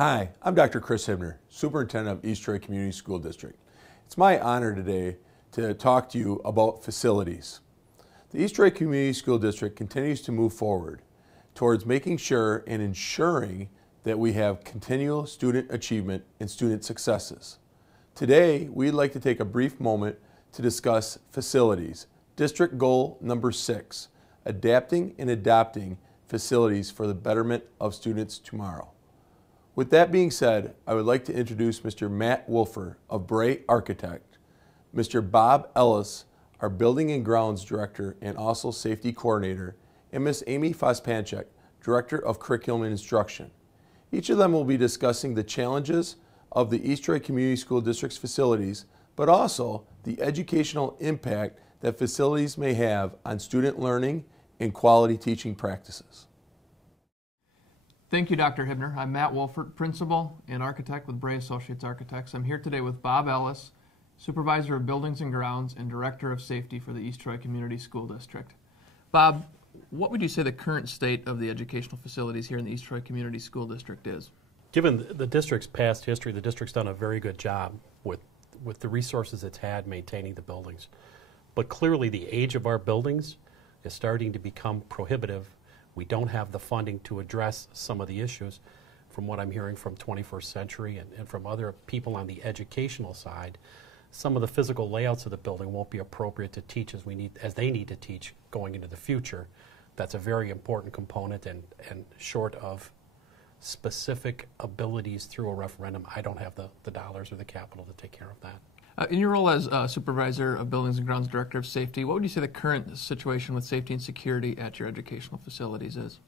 Hi, I'm Dr. Chris Hibner, Superintendent of East Troy Community School District. It's my honor today to talk to you about facilities. The East Troy Community School District continues to move forward towards making sure and ensuring that we have continual student achievement and student successes. Today, we'd like to take a brief moment to discuss facilities. District Goal number 6, adapting and adopting facilities for the betterment of students tomorrow. With that being said, I would like to introduce Mr. Matt Wolfer of Bray Architect, Mr. Bob Ellis, our Building and Grounds Director and also Safety Coordinator, and Ms. Amy Pantech, Director of Curriculum and Instruction. Each of them will be discussing the challenges of the East Troy Community School District's facilities, but also the educational impact that facilities may have on student learning and quality teaching practices. Thank you, Dr. Hibner. I'm Matt Wolfert, Principal and Architect with Bray Associates Architects. I'm here today with Bob Ellis, Supervisor of Buildings and Grounds and Director of Safety for the East Troy Community School District. Bob, what would you say the current state of the educational facilities here in the East Troy Community School District is? Given the district's past history, the district's done a very good job with the resources it's had maintaining the buildings. But clearly the age of our buildings is starting to become prohibitive. We don't have the funding to address some of the issues. From what I'm hearing from 21st Century and from other people on the educational side, some of the physical layouts of the building won't be appropriate to teach as they need to teach going into the future. That's a very important component, and short of specific abilities through a referendum, I don't have the dollars or the capital to take care of that. In your role as Supervisor of Buildings and Grounds Director of Safety, what would you say the current situation with safety and security at your educational facilities is?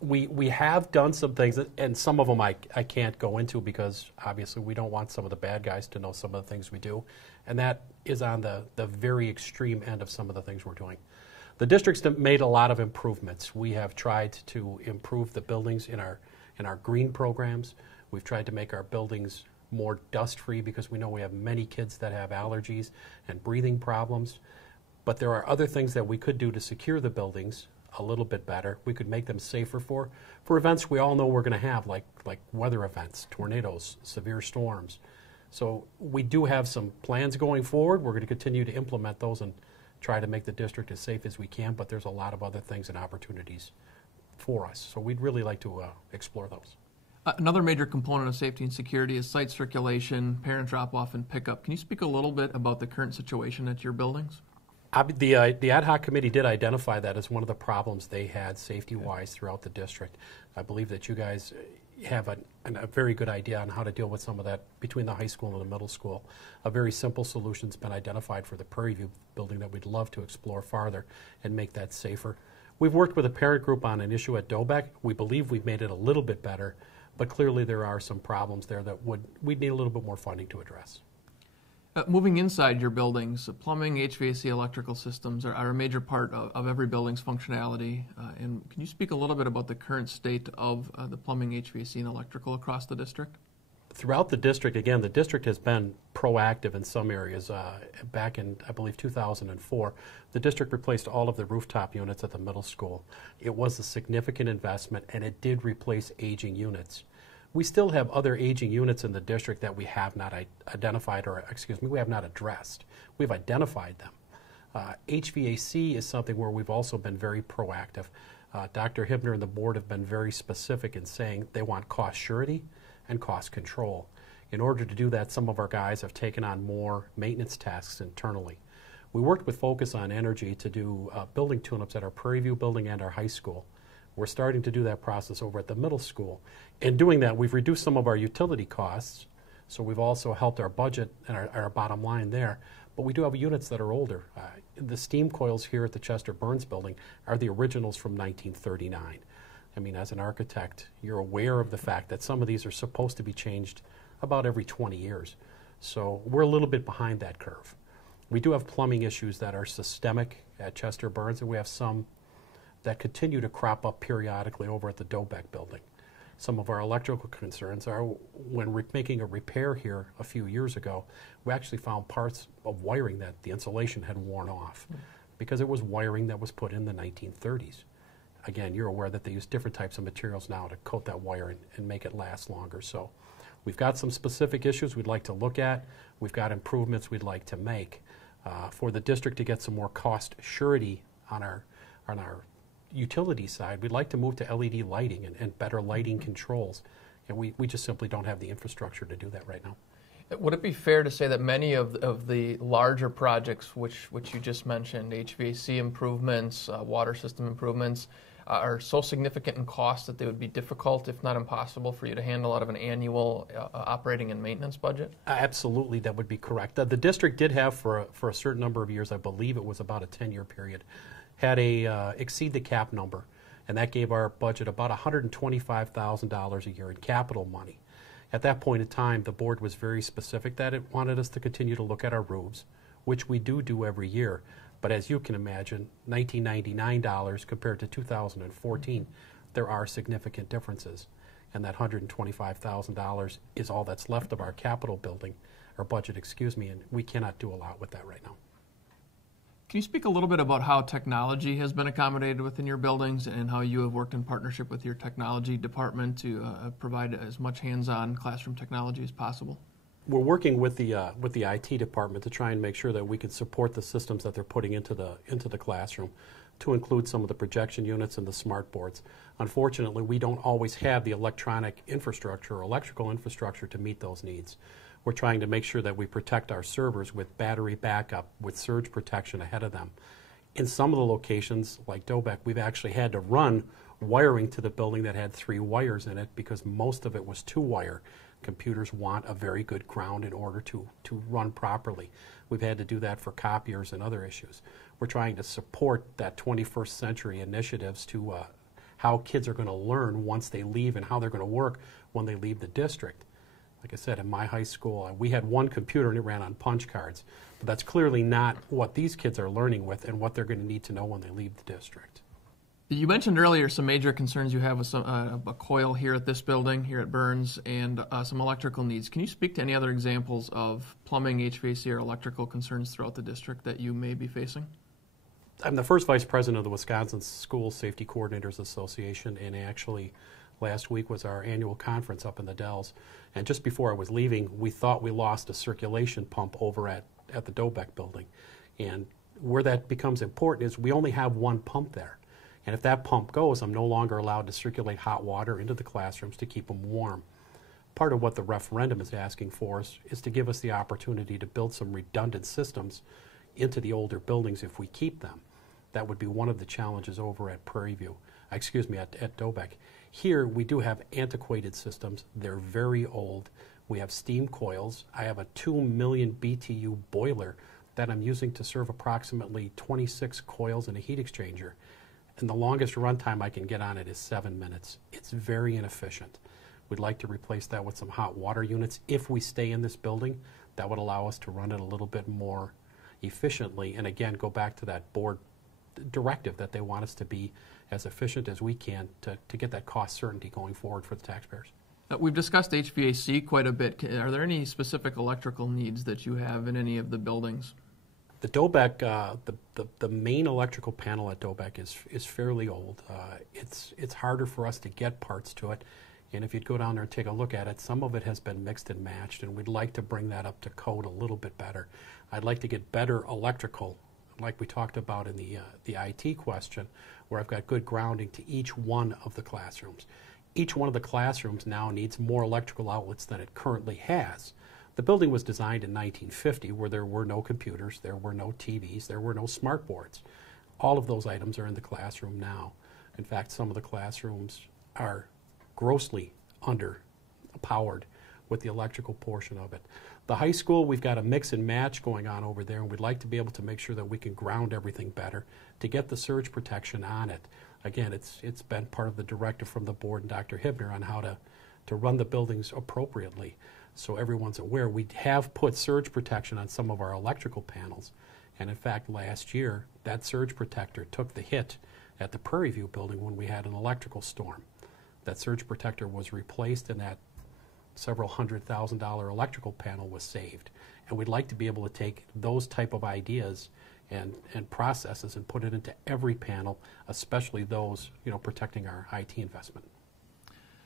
We have done some things, and some of them I can't go into because obviously we don't want some of the bad guys to know some of the things we do, and that is on the very extreme end of some of the things we're doing. The district's made a lot of improvements. We have tried to improve the buildings in our green programs. We've tried to make our buildings more dust-free because we know we have many kids that have allergies and breathing problems. But there are other things that we could do to secure the buildings a little bit better. We could make them safer for events we all know we're going to have, like weather events, tornadoes, severe storms. So we do have some plans going forward. We're going to continue to implement those and try to make the district as safe as we can, but there's a lot of other things and opportunities for us. So we'd really like to explore those. Another major component of safety and security is site circulation, parent drop-off, and pickup. Can you speak a little bit about the current situation at your buildings? The ad hoc committee did identify that as one of the problems they had safety-wise throughout the district. I believe that you guys have a very good idea on how to deal with some of that between the high school and the middle school. A very simple solution's been identified for the Prairie View building that we'd love to explore farther and make that safer. We've worked with a parent group on an issue at Dobeck. We believe we've made it a little bit better, but clearly there are some problems there that we'd need a little bit more funding to address. Moving inside your buildings, plumbing, HVAC electrical systems are a major part of every building's functionality. And can you speak a little bit about the current state of the plumbing, HVAC, and electrical across the district? Throughout the district, again, the district has been proactive in some areas. Back in, I believe, 2004, the district replaced all of the rooftop units at the middle school. It was a significant investment, and it did replace aging units. We still have other aging units in the district that we have not identified, or we have not addressed. We've identified them. HVAC is something where we've also been very proactive. Dr. Hibner and the board have been very specific in saying they want cost surety and cost control. In order to do that, some of our guys have taken on more maintenance tasks internally. We worked with Focus on Energy to do building tune-ups at our Prairie View building and our high school. We're starting to do that process over at the middle school. In doing that, we've reduced some of our utility costs, so we've also helped our budget and our bottom line there. But we do have units that are older. The steam coils here at the Chester Burns building are the originals from 1939. I mean, as an architect, you're aware of the fact that some of these are supposed to be changed about every 20 years. So we're a little bit behind that curve. We do have plumbing issues that are systemic at Chester Burns, and we have some that continue to crop up periodically over at the Dobeck building. Some of our electrical concerns are when we're making a repair here a few years ago, we actually found parts of wiring that the insulation had worn off because it was wiring that was put in the 1930s. again, you're aware that they use different types of materials now to coat that wire and make it last longer. So we've got some specific issues we'd like to look at. We've got improvements we'd like to make. For the district to get some more cost surety on our utility side, we'd like to move to LED lighting and better lighting controls. And we just simply don't have the infrastructure to do that right now. Would it be fair to say that many of the larger projects, which you just mentioned, HVAC improvements, water system improvements, are so significant in cost that they would be difficult, if not impossible, for you to handle out of an annual operating and maintenance budget? Absolutely, that would be correct. The district did have for a certain number of years, I believe it was about a 10-year period, had a exceed the cap number, and that gave our budget about $125,000 a year in capital money. At that point in time, the board was very specific that it wanted us to continue to look at our roofs, which we do every year. But as you can imagine, $1999 compared to 2014, there are significant differences. And that $125,000 is all that's left of our capital building, or budget, excuse me, and we cannot do a lot with that right now. Can you speak a little bit about how technology has been accommodated within your buildings and how you have worked in partnership with your technology department to provide as much hands-on classroom technology as possible? We're working with the IT department to try and make sure that we can support the systems that they're putting into the classroom, to include some of the projection units and the smart boards. Unfortunately, we don't always have the electronic infrastructure or electrical infrastructure to meet those needs. We're trying to make sure that we protect our servers with battery backup, with surge protection ahead of them. In some of the locations, like Dobeck, we've actually had to run wiring to the building that had 3 wires in it because most of it was 2-wire. Computers want a very good ground in order to run properly. We've had to do that for copiers and other issues. We're trying to support that 21st century initiatives to how kids are going to learn once they leave and how they're going to work when they leave the district. Like I said, in my high school, we had 1 computer and it ran on punch cards. But that's clearly not what these kids are learning with and what they're going to need to know when they leave the district. You mentioned earlier some major concerns you have with a coil here at this building, here at Burns, and some electrical needs. Can you speak to any other examples of plumbing, HVAC, or electrical concerns throughout the district that you may be facing? I'm the first vice president of the Wisconsin School Safety Coordinators Association, and actually last week was our annual conference up in the Dells. And just before I was leaving, we thought we lost a circulation pump over at the Dobeck building. And where that becomes important is we only have 1 pump there. And if that pump goes, I'm no longer allowed to circulate hot water into the classrooms to keep them warm. Part of what the referendum is asking for is to give us the opportunity to build some redundant systems into the older buildings if we keep them. That would be one of the challenges over at at Dobeck. Here, we do have antiquated systems. They're very old. We have steam coils. I have a 2 million BTU boiler that I'm using to serve approximately 26 coils and a heat exchanger. And the longest runtime I can get on it is 7 minutes. It's very inefficient. We'd like to replace that with some hot water units. If we stay in this building, that would allow us to run it a little bit more efficiently. And again, go back to that board directive that they want us to be as efficient as we can to get that cost certainty going forward for the taxpayers. We've discussed HVAC quite a bit. Are there any specific electrical needs that you have in any of the buildings? The Dobeck, the main electrical panel at Dobeck is fairly old. It's harder for us to get parts to it, and if you'd go down there and take a look at it, some of it has been mixed and matched, and we'd like to bring that up to code a little bit better. I'd like to get better electrical, like we talked about in the IT question, where I've got good grounding to each one of the classrooms. Each one of the classrooms now needs more electrical outlets than it currently has. The building was designed in 1950 where there were no computers, there were no TVs, there were no smart boards. All of those items are in the classroom now. In fact, some of the classrooms are grossly underpowered with the electrical portion of it. The high school, we've got a mix and match going on over there, and we'd like to be able to make sure that we can ground everything better to get the surge protection on it. Again, it's been part of the directive from the board and Dr. Hibner on how to run the buildings appropriately. So everyone's aware, we have put surge protection on some of our electrical panels. And in fact, last year, that surge protector took the hit at the Prairie View building when we had an electrical storm. That surge protector was replaced and that several $100,000 electrical panel was saved. And we'd like to be able to take those type of ideas and processes and put it into every panel, especially those, protecting our IT investment.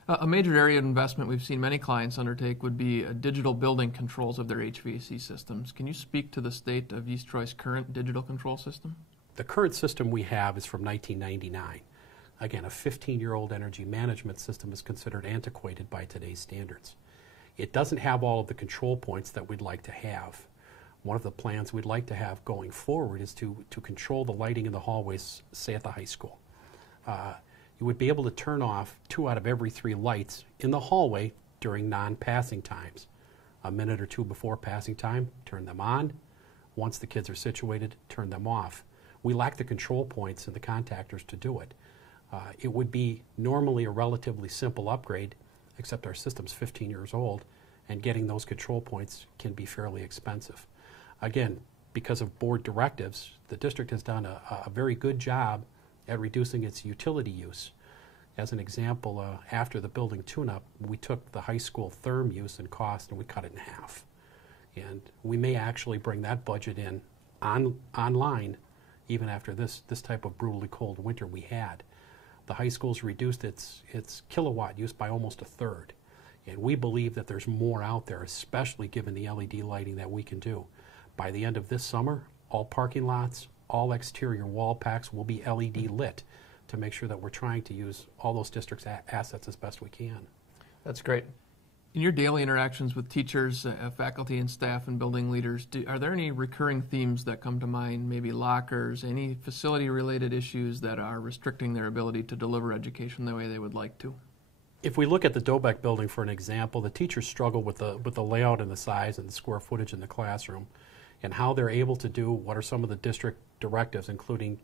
A major area of investment we've seen many clients undertake would be digital building controls of their HVAC systems. Can you speak to the state of East Troy's current digital control system? The current system we have is from 1999. Again, a 15-year-old energy management system is considered antiquated by today's standards. It doesn't have all of the control points that we'd like to have. One of the plans we'd like to have going forward is to control the lighting in the hallways, say at the high school. You would be able to turn off 2 out of every 3 lights in the hallway during non-passing times. A minute or 2 before passing time, turn them on. Once the kids are situated, turn them off. We lack the control points and the contactors to do it. It would be normally a relatively simple upgrade, except our system's 15 years old, and getting those control points can be fairly expensive. Again, because of board directives, the district has done a very good job at reducing its utility use. As an example, after the building tune-up, we took the high school therm use and cost and we cut it in half. And we may actually bring that budget in online even after this type of brutally cold winter we had. The high school's reduced its kilowatt use by almost 1/3. And we believe that there's more out there, especially given the LED lighting that we can do. By the end of this summer, all parking lots, all exterior wall packs will be LED lit to make sure that we're trying to use all those district's assets as best we can. That's great. In your daily interactions with teachers, faculty and staff and building leaders, are there any recurring themes that come to mind, maybe lockers, any facility-related issues that are restricting their ability to deliver education the way they would like to? If we look at the Dobeck building for an example, the teachers struggle with the layout and the size and the square footage in the classroom and how they're able to do what are some of the district directives, including,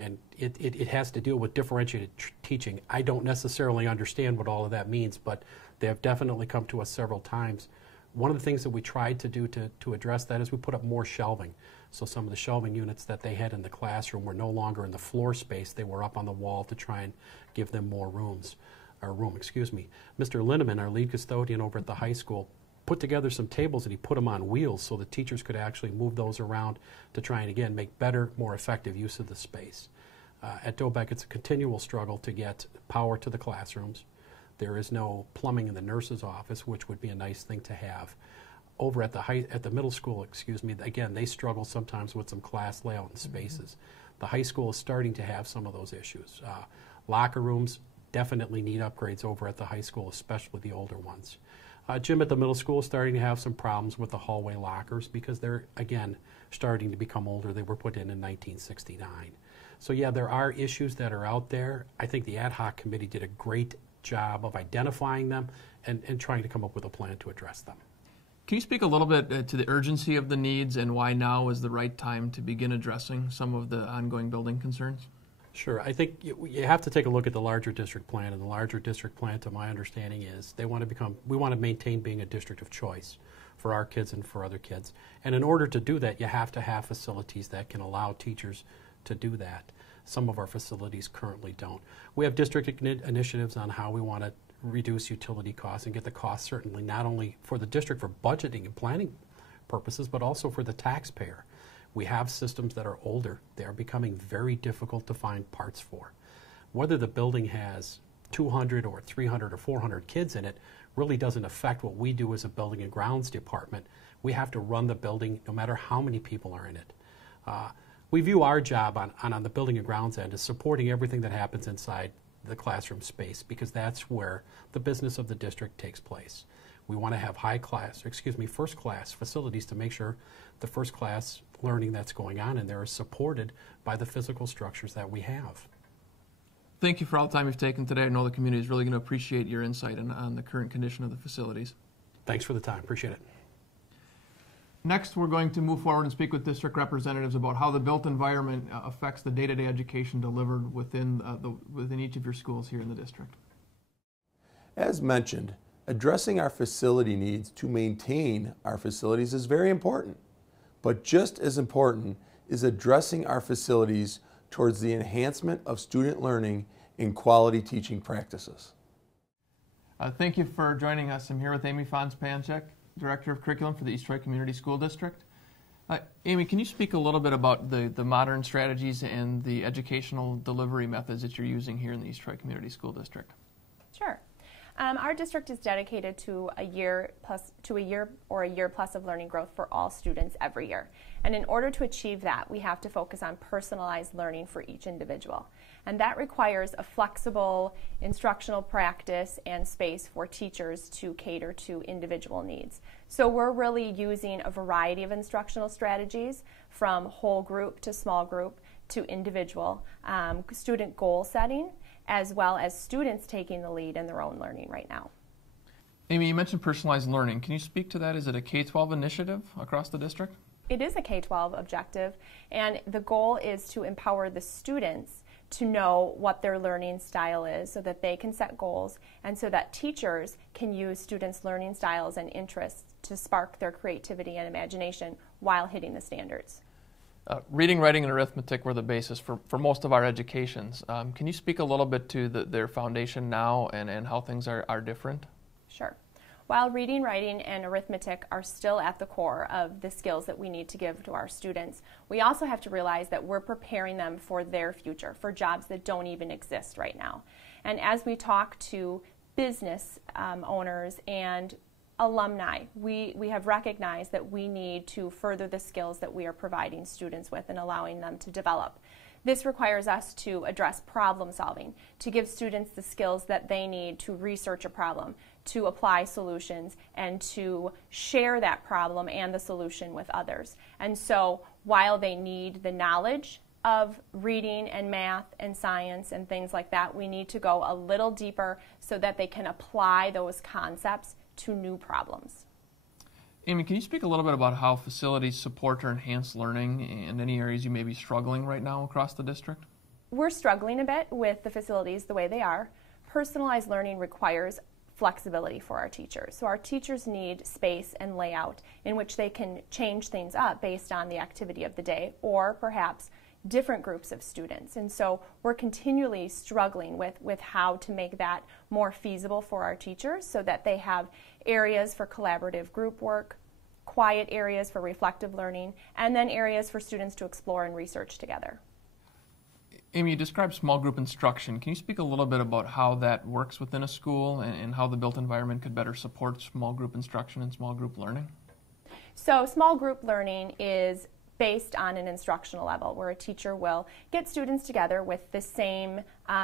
and it has to deal with differentiated teaching. I don't necessarily understand what all of that means, but they have definitely come to us several times. One of the things that we tried to do to address that is we put up more shelving. So some of the shelving units that they had in the classroom were no longer in the floor space. They were up on the wall to try and give them more room. Mr. Lindeman, our lead custodian over at the high school, put together some tables and he put them on wheels so the teachers could actually move those around to try and, again, make better, more effective use of the space. At Dobeck, it's a continual struggle to get power to the classrooms. There is no plumbing in the nurse's office, which would be a nice thing to have. Over at the middle school, again, they struggle sometimes with some class layout and spaces. The high school is starting to have some of those issues. Locker rooms definitely need upgrades over at the high school, especially the older ones. Gym at the middle school is starting to have some problems with the hallway lockers because they're, again, starting to become older. They were put in 1969. So yeah, there are issues that are out there. I think the ad hoc committee did a great job of identifying them and trying to come up with a plan to address them. Can you speak a little bit to the urgency of the needs and why now is the right time to begin addressing some of the ongoing building concerns? Sure. I think you have to take a look at the larger district plan, and the larger district plan, to my understanding, is we want to maintain being a district of choice for our kids and for other kids. And in order to do that, you have to have facilities that can allow teachers to do that. Some of our facilities currently don't. We have district initiatives on how we want to reduce utility costs and get the costs certainly not only for the district for budgeting and planning purposes, but also for the taxpayer. We have systems that are older. They are becoming very difficult to find parts for. Whether the building has 200 or 300 or 400 kids in it really doesn't affect what we do as a building and grounds department. We have to run the building no matter how many people are in it. We view our job on the building and grounds end as supporting everything that happens inside the classroom space because that's where the business of the district takes place. We want to have first class facilities to make sure the first class learning that's going on in there is supported by the physical structures that we have. Thank you for all the time you've taken today. I know the community is really going to appreciate your insight on the current condition of the facilities. Thanks for the time. Appreciate it. Next, we're going to move forward and speak with district representatives about how the built environment affects the day-to-day education delivered within each of your schools here in the district. As mentioned, addressing our facility needs to maintain our facilities is very important. But just as important is addressing our facilities towards the enhancement of student learning and quality teaching practices. Thank you for joining us. I'm here with Amy Pantech, Director of Curriculum for the East Troy Community School District. Amy, can you speak a little bit about the modern strategies and the educational delivery methods that you're using here in the East Troy Community School District? Sure. Our district is dedicated to a year or a year plus of learning growth for all students every year. And in order to achieve that, we have to focus on personalized learning for each individual. And that requires a flexible instructional practice and space for teachers to cater to individual needs. So we're really using a variety of instructional strategies, from whole group to small group to individual, student goal setting, as well as students taking the lead in their own learning right now. Amy, you mentioned personalized learning. Can you speak to that? Is it a K-12 initiative across the district? It is a K-12 objective, and the goal is to empower the students to know what their learning style is so that they can set goals, and so that teachers can use students' learning styles and interests to spark their creativity and imagination while hitting the standards. Reading, writing, and arithmetic were the basis for most of our educations. Can you speak a little bit to their foundation now and how things are different? Sure. While reading, writing, and arithmetic are still at the core of the skills that we need to give to our students, we also have to realize that we're preparing them for their future, for jobs that don't even exist right now. And as we talk to business owners and alumni, we have recognized that we need to further the skills that we are providing students with and allowing them to develop. This requires us to address problem solving, to give students the skills that they need to research a problem, to apply solutions, and to share that problem and the solution with others. And so while they need the knowledge of reading and math and science and things like that, we need to go a little deeper so that they can apply those concepts to new problems. Amy, can you speak a little bit about how facilities support or enhance learning and any areas you may be struggling right now across the district? We're struggling a bit with the facilities the way they are. Personalized learning requires flexibility for our teachers. So our teachers need space and layout in which they can change things up based on the activity of the day, or perhaps different groups of students. And so we're continually struggling with how to make that more feasible for our teachers so that they have areas for collaborative group work, quiet areas for reflective learning, and then areas for students to explore and research together. Amy, you described small group instruction. Can you speak a little bit about how that works within a school and how the built environment could better support small group instruction and small group learning? So small group learning is based on an instructional level where a teacher will get students together with the same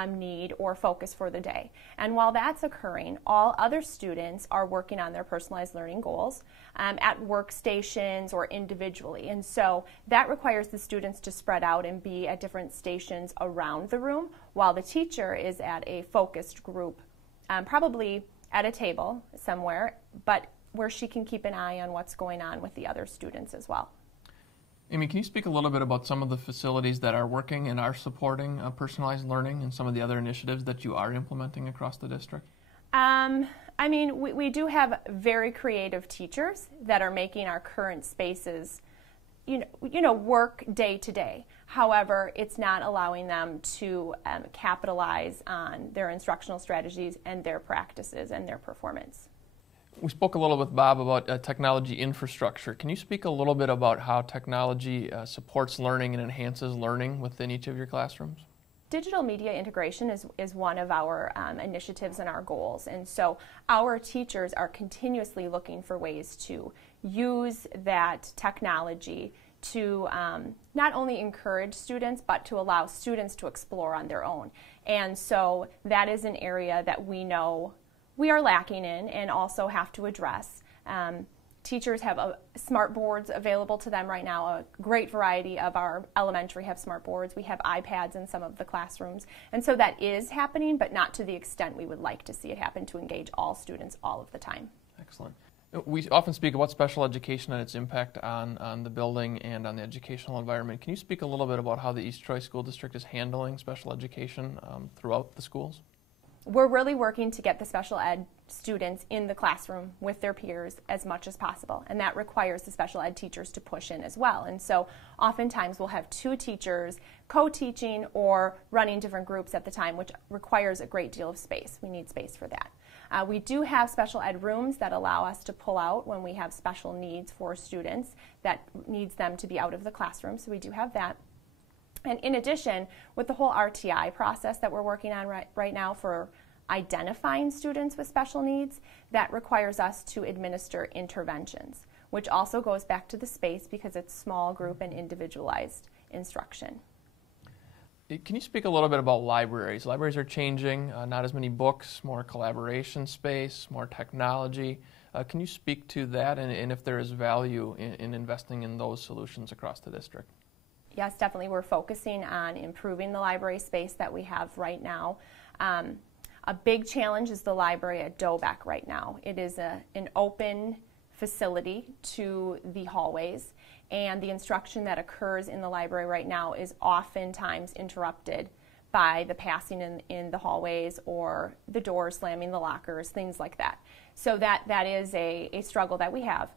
need or focus for the day. And while that's occurring, all other students are working on their personalized learning goals at workstations or individually. And so that requires the students to spread out and be at different stations around the room while the teacher is at a focused group, probably at a table somewhere, but where she can keep an eye on what's going on with the other students as well. Amy, can you speak a little bit about some of the facilities that are working and are supporting personalized learning and some of the other initiatives that you are implementing across the district? I mean, we do have very creative teachers that are making our current spaces, work day to day. However, it's not allowing them to capitalize on their instructional strategies and their practices and their performance. We spoke a little with Bob about technology infrastructure. Can you speak a little bit about how technology supports learning and enhances learning within each of your classrooms? Digital media integration is one of our initiatives and our goals. And so our teachers are continuously looking for ways to use that technology to not only encourage students, but to allow students to explore on their own. And so that is an area that we know we are lacking in and also have to address. Teachers have smart boards available to them right now. A great variety of our elementary have smart boards. We have iPads in some of the classrooms. And so that is happening, but not to the extent we would like to see it happen to engage all students all of the time. Excellent. We often speak about special education and its impact on the building and on the educational environment. Can you speak a little bit about how the East Troy School District is handling special education throughout the schools? We're really working to get the special ed students in the classroom with their peers as much as possible, and that requires the special ed teachers to push in as well. And so oftentimes we'll have two teachers co-teaching or running different groups at the time, which requires a great deal of space. We need space for that. We do have special ed rooms that allow us to pull out when we have special needs for students that needs them to be out of the classroom, so we do have that. And in addition, with the whole RTI process that we're working on right now for identifying students with special needs, that requires us to administer interventions, which also goes back to the space because it's small group and individualized instruction. Can you speak a little bit about libraries? Libraries are changing, not as many books, more collaboration space, more technology. Can you speak to that and if there is value in investing in those solutions across the district? Yes, definitely. We're focusing on improving the library space that we have right now. A big challenge is the library at Dobeck right now. It is an open facility to the hallways, and the instruction that occurs in the library right now is oftentimes interrupted by the passing in the hallways or the doors slamming the lockers, things like that. So that is a struggle that we have.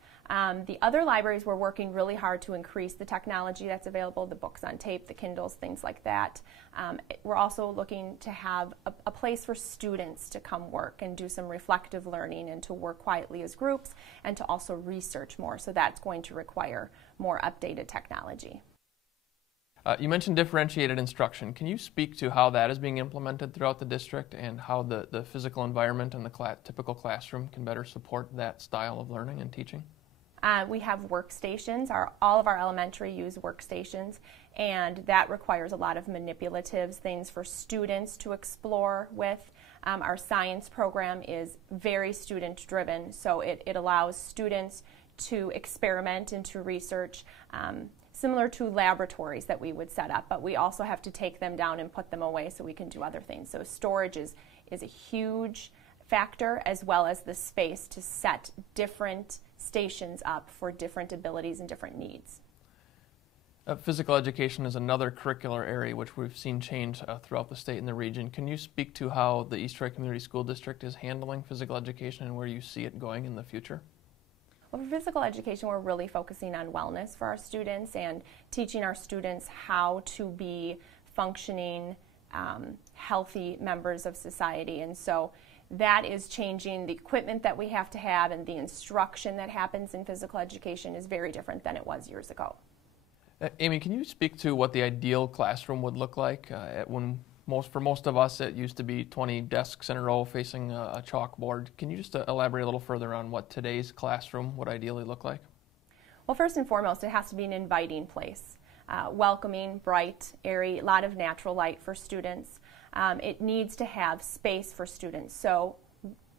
The other libraries, we're working really hard to increase the technology that's available, the books on tape, the Kindles, things like that. We're also looking to have a place for students to come work and do some reflective learning and to work quietly as groups and to also research more. So that's going to require more updated technology. You mentioned differentiated instruction. Can you speak to how that is being implemented throughout the district and how the physical environment and the typical classroom can better support that style of learning and teaching? We have workstations. All of our elementary use workstations, and that requires a lot of manipulatives, things for students to explore with. Our science program is very student-driven, so it allows students to experiment and to research, similar to laboratories that we would set up, but we also have to take them down and put them away so we can do other things. So storage is a huge factor, as well as the space to set different stations up for different abilities and different needs. Physical education is another curricular area which we've seen change throughout the state and the region. Can you speak to how the East Troy Community School District is handling physical education and where you see it going in the future? Well, for physical education, we're really focusing on wellness for our students and teaching our students how to be functioning, healthy members of society. And so that is changing. The equipment that we have to have and the instruction that happens in physical education is very different than it was years ago. Amy, can you speak to what the ideal classroom would look like? For most of us, it used to be 20 desks in a row facing a chalkboard. Can you just elaborate a little further on what today's classroom would ideally look like? Well, first and foremost, it has to be an inviting place. Welcoming, bright, airy, a lot of natural light for students. It needs to have space for students. So,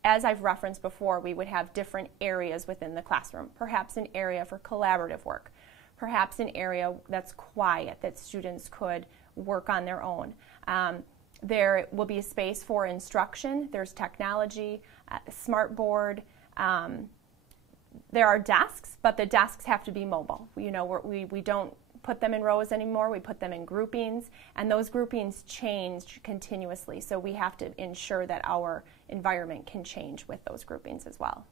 as I've referenced before, we would have different areas within the classroom. Perhaps an area for collaborative work. Perhaps an area that's quiet, that students could work on their own. There will be a space for instruction. There's technology, smart board. There are desks, but the desks have to be mobile. We don't put them in rows anymore. We put them in groupings, and those groupings change continuously. So we have to ensure that our environment can change with those groupings as well.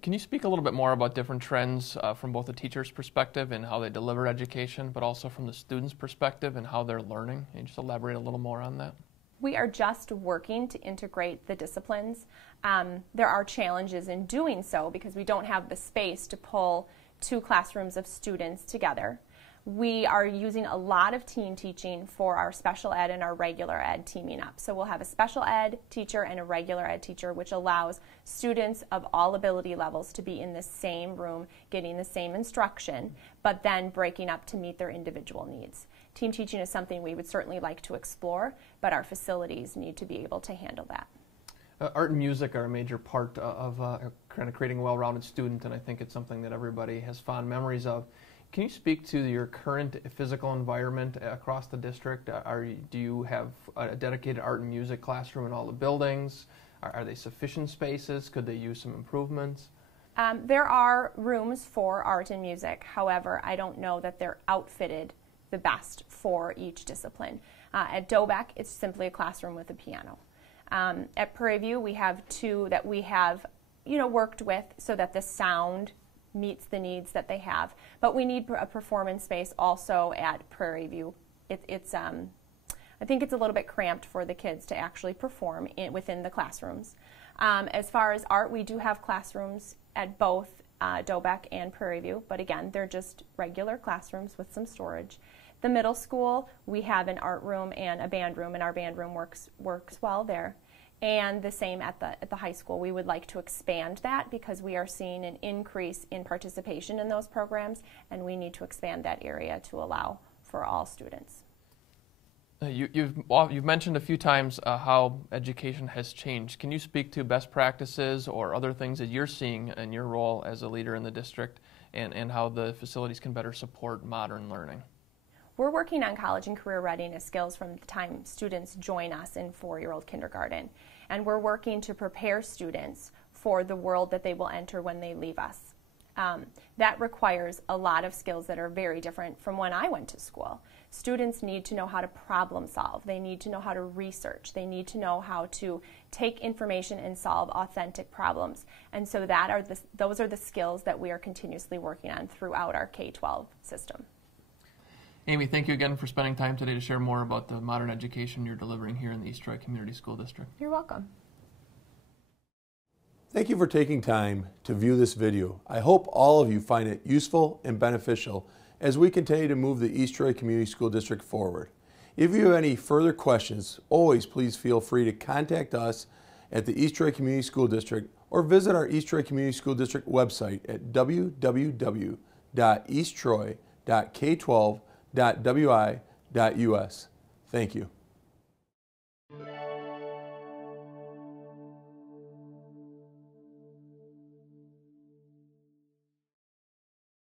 Can you speak a little bit more about different trends from both the teacher's perspective and how they deliver education, but also from the student's perspective and how they're learning? Can you just elaborate a little more on that? We are just working to integrate the disciplines. There are challenges in doing so because we don't have the space to pull 2 classrooms of students together. We are using a lot of team teaching for our special ed and our regular ed teaming up. So we'll have a special ed teacher and a regular ed teacher, which allows students of all ability levels to be in the same room, getting the same instruction, but then breaking up to meet their individual needs. Team teaching is something we would certainly like to explore, but our facilities need to be able to handle that. Art and music are a major part of kind of creating a well-rounded student, and I think it's something that everybody has fond memories of. Can you speak to your current physical environment across the district? Do you have a dedicated art and music classroom in all the buildings? Are they sufficient spaces? Could they use some improvements? There are rooms for art and music. However, I don't know that they're outfitted the best for each discipline. At Dobeck, it's simply a classroom with a piano. At Prairie View, we have 2 that we have, worked with so that the sound meets the needs that they have. But we need a performance space also at Prairie View. I think it's a little bit cramped for the kids to actually perform within the classrooms. As far as art, we do have classrooms at both Dobeck and Prairie View, but again, they're just regular classrooms with some storage. The middle school, we have an art room and a band room, and our band room works well there. And the same at the high school. We would like to expand that because we are seeing an increase in participation in those programs, and we need to expand that area to allow for all students. You've mentioned a few times how education has changed. Can you speak to best practices or other things that you're seeing in your role as a leader in the district and how the facilities can better support modern learning? We're working on college and career readiness skills from the time students join us in 4-year-old kindergarten. And we're working to prepare students for the world that they will enter when they leave us. That requires a lot of skills that are very different from when I went to school. Students need to know how to problem solve. They need to know how to research. They need to know how to take information and solve authentic problems. And so those are the skills that we are continuously working on throughout our K-12 system. Amy, thank you again for spending time today to share more about the modern education you're delivering here in the East Troy Community School District. You're welcome. Thank you for taking time to view this video. I hope all of you find it useful and beneficial as we continue to move the East Troy Community School District forward. If you have any further questions, always please feel free to contact us at the East Troy Community School District or visit our East Troy Community School District website at www.easttroy.k12.wi.us. Thank you.